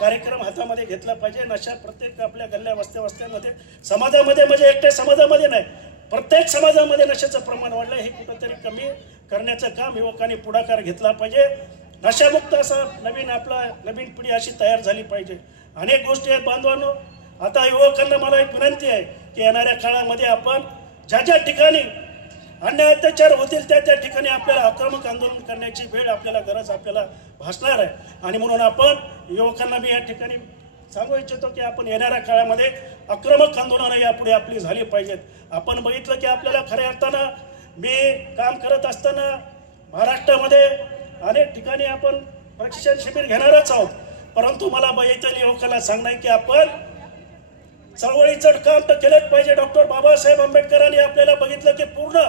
कार्यक्रम हातामध्ये घेतला पाहिजे. नशा प्रत्येक आपल्या गल्ल्या वस्त्यामध्ये समाजामध्ये म्हणजे एकट्या समाजामध्ये नाही, प्रत्येक समाजामध्ये नशेचं प्रमाण वाढलं. हे कुठंतरी कमी करण्याचं काम युवकांनी पुढाकार घेतला पाहिजे. नशामुक्त असं नवीन पिढी अशी तयार झाली पाहिजे. अनेक गोष्टी आहेत बांधवांनो. आता युवकांना मला एक विनंती आहे की येणाऱ्या काळामध्ये आपण ज्या ठिकाणी अन्याय अत्याचार होतील त्या ठिकाणी आपल्याला आक्रमक आंदोलन करण्याची वेळ गरज आपल्याला भासणार आहे. आणि म्हणून आपण युवकांना मी या ठिकाणी सांगू इच्छितो की आपण येणाऱ्या काळामध्ये आक्रमक आंदोलनं यापुढे आपली झाली पाहिजेत. आपण बघितलं की आपल्याला खऱ्या अर्थानं मी काम करत असताना महाराष्ट्रामध्ये अनेक ठिकाणी आपण प्रशिक्षण शिबिर घेणारच आहोत. परंतु मला बघितलेल्या युवकांना सांगणं आहे की आपण चळवळीचं काम तर केलंच पाहिजे. डॉक्टर बाबासाहेब आंबेडकरांनी आपल्याला बघितलं की पूर्ण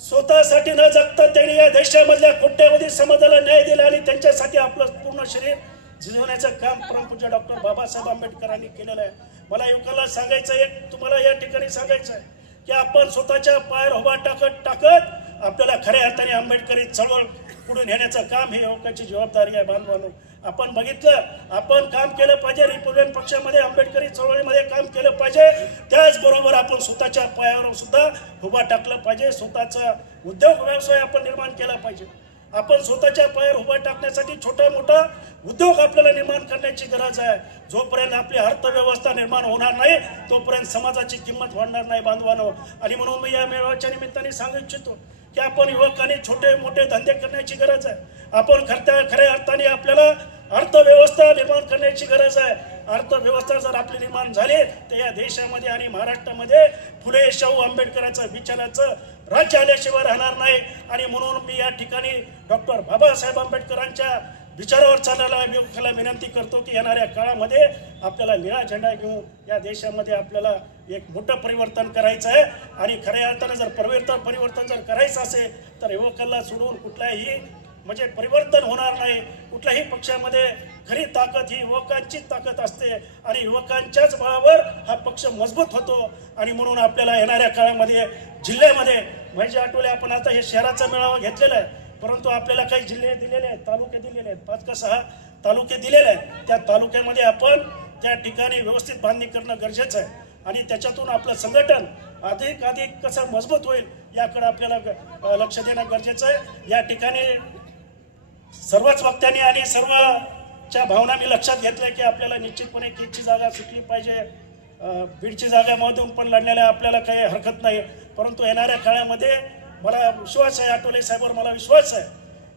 स्वतःसाठी न जगता त्यांनी या देशामधल्या कोट्यावधी समाजाला न्याय दिला आणि त्यांच्यासाठी आपलं पूर्ण शरीर झिजवण्याचं काम परमपूज्य डॉक्टर बाबासाहेब आंबेडकरांनी केलेलं आहे. मला युवकांना सांगायचं आहे, तुम्हाला या ठिकाणी सांगायचं आहे की आपण स्वतःच्या पायावर उभा टाकत आपल्याला खऱ्या अर्थाने आंबेडकरी चळवळ पुढे नेण्याचं काम ही युवकाची जबाबदारी आहे. बांधवांनो, आपण बघितलं, आपण काम केलं पाहिजे. रिपब्लिकन पक्षामध्ये आंबेडकरी चळवळीमध्ये काम केलं पाहिजे. त्याचबरोबर आपण स्वतःच्या पायावर सुद्धा उभा टाकलं पाहिजे. स्वतःचा उद्योग व्यवसाय आपण निर्माण केला पाहिजे. आपण स्वतःच्या पायावर उभा टाकण्यासाठी छोटा मोठा उद्योग आपल्याला निर्माण करण्याची गरज आहे. जोपर्यंत आपली अर्थव्यवस्था निर्माण होणार नाही तोपर्यंत समाजाची किंमत वाढणार नाही बांधवांनो. आणि म्हणून मी या मेळाव्याच्या निमित्ताने सांगू इच्छितो की आपण युवकांनी छोटे मोठे धंदे करण्याची गरज आहे. आपण खऱ्या अर्थाने आपल्याला अर्थव्यवस्था निर्माण करण्याची गरज आहे. अर्थव्यवस्था जर आपली निर्माण झाली तर या देशामध्ये आणि महाराष्ट्रामध्ये फुले शाहू आंबेडकरांचं विचाराचं राज्य आल्याशिवाय राहणार नाही. आणि म्हणून मी या ठिकाणी डॉक्टर बाबासाहेब आंबेडकरांच्या विचारावर चाललेला युवकाला विनंती करतो की येणाऱ्या काळामध्ये आपल्याला निळा झेंडा घेऊन या देशामध्ये आपल्याला एक मोठं परिवर्तन करायचं आहे आणि खऱ्या अर्थानं जर परिवर्तन जर करायचं असेल तर युवकांना सोडून कुठल्याही म्हणजे परिवर्तन होणार नाही. कुठल्याही पक्षामध्ये खरी ताकद ही युवकांची ताकद असते आणि युवकांच्याच बळावर हा पक्ष मजबूत होतो. आणि म्हणून आपल्याला येणाऱ्या काळामध्ये जिल्ह्यामध्ये म्हणजे आठवले आपण आता हे शहराचा मेळावा घेतलेला आहे, परंतु आपल्याला काही जिल्हे दिलेले आहेत, तालुके दिलेले आहेत, 5 का 6 तालुके दिलेले आहेत. त्या तालुक्यामध्ये आपण त्या ठिकाणी व्यवस्थित बांधणी करणं गरजेचं आहे आणि त्याच्यातून आपलं संघटन अधिक कसं मजबूत होईल याकडे आपल्याला लक्ष देणं गरजेचं आहे. या ठिकाणी सर्वच वक्त्यांनी आणि सर्वच्या भावना मी लक्षात घेतल्या की आपल्याला निश्चितपणे केजची जागा सुटली पाहिजे. बीडची जागामधून पण लढण्याला आपल्याला काही हरकत नाही, परंतु येणाऱ्या काळामध्ये मला विश्वास आहे, आठवले साहेबांवर मला विश्वास आहे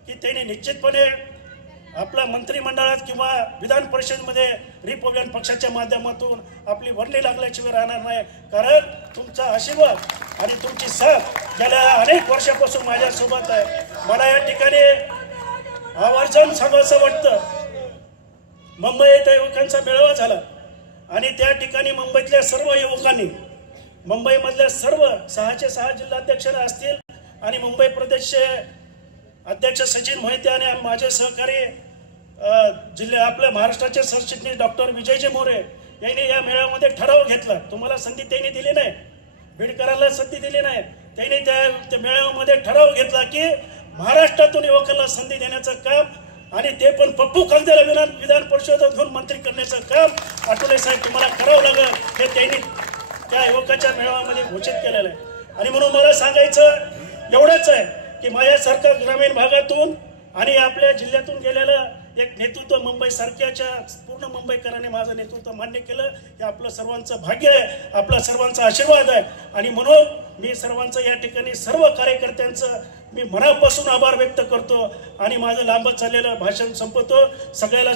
की त्यांनी निश्चितपणे आपल्या मंत्रिमंडळात किंवा विधान परिषदेमध्ये रिपब्लिकन पक्षाच्या माध्यमातून आपली वर्णी लागल्याची वेळ राहणार नाही. कारण तुमचा आशीर्वाद आणि तुमची साथ गेल्या अनेक वर्षापासून माझ्यासोबत आहे. मला या ठिकाणी आवर्जून सांगायचं वाटतं, मुंबई येथे युवकांचा मेळावा झाला आणि त्या ठिकाणी मुंबईतल्या सर्व युवकांनी, मुंबईमधल्या सर्व 6चे 6 जिल्हाध्यक्ष असतील आणि मुंबई प्रदेशचे अध्यक्ष सचिन मोहिते आणि माझे सहकारी आपल्या महाराष्ट्राचे सरचिटणीस डॉक्टर विजयजी मोरे यांनी या मेळाव्यामध्ये ठराव घेतला. तुम्हाला संधी त्यांनी दिली नाही, बीडकरांना संधी दिली नाही. त्यांनी त्या मेळाव्यामध्ये ठराव घेतला की महाराष्ट्रातून युवकांना संधी देण्याचं काम आणि ते पण पप्पू कागदेला विधान परिषदेत घेऊन मंत्री करण्याचं काम आठवले साहेब तुम्हाला करावं लागेल हे त्यांनी त्या युवकाच्या मेळाव्यामध्ये घोषित केलेलं आहे. आणि म्हणून मला सांगायचं एवढंच आहे की माझ्यासारखा ग्रामीण भागातून आणि आपल्या जिल्ह्यातून गेलेलं एक नेतृत्व मुंबई सारख्याच्या पूर्ण मुंबईकरांनी माझं नेतृत्व मान्य केलं. हे आपलं सर्वांचं भाग्य आहे, आपला सर्वांचा आशीर्वाद आहे. आणि म्हणून मी सर्वांचं या ठिकाणी सर्व कार्यकर्त्यांचं मी मनापासून आभार व्यक्त करतो आणि माझं लांब चाललेलं भाषण संपवतो. सगळ्याला